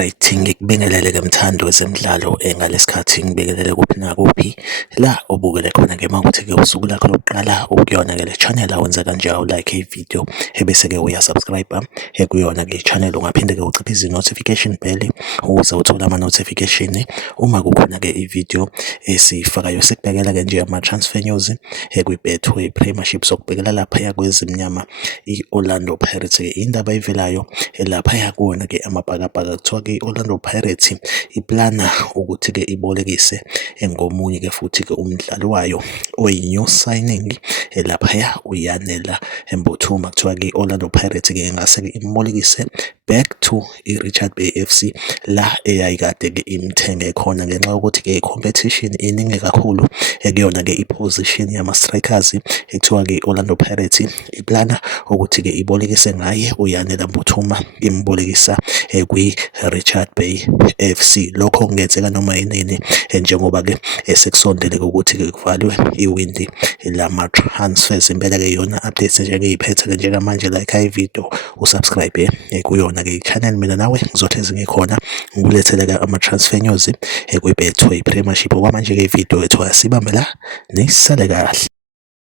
Alright, ngikubingelele-ke mthando wezemidlalo ngalesikhathi ngibingelele kuphi nakuphi la obukele khona-ke mawukuthi-ke usuku lakho lokuqala ukuyona-ke le channel awenza kanje like ividiyo ebese-ke uyasubscribe kuyona-ke i-channel. Ungaphinde-ke uciphe izi-notification bell ukuze uthole ama-notification uma kukhona-ke ividiyo esiyifakayo. Sikubhekela-ke nje ama-transfer news kwi-Betway Premiership, sokubhekela laphaya kwezimnyama i-Orlando Pirates-ke indaba evelayo laphaya kuwona-ke amabhakabhaka. Kuthiwa-ke i-Orlando Pirates iplana ukuthi-ke ibolekise ngomunye-ke futhi-ke umdlali wayo oyi-new signing laphaya uYanela Mbuthuma. Kuthiwa-ke i-Orlando Pirates-ke ingase-ke imbolekise back to i-Richards Bay FC la eyayikade-ke imthenge khona, ngenxa yokuthi-ke i-competition iningi kakhulu kuyona-ke i-position yama-strikers. Ekuthiwa-ke i-Orlando Pirates iplana ukuthi-ke ibolekise ngaye uYanela Mbuthuma, imbolekisa kwi-Richards Bay FC. Lokho kungenzeka noma yinini njengoba-ke sekusondele-ke ukuthi-ke kuvalwe iwindi lama-transfers. Impela-ke iyona updates nje engiyiphethe-ke njengamanje. Like ividiyo, usubscribe kuyona-ke i-channel. Mina nawe ngizohlezi ngikhona ngikuletheleke ama-transfer news kwi-Betway Premiership. Okwamanje-ke ividiyo yethu asibambe la, nisale kahle.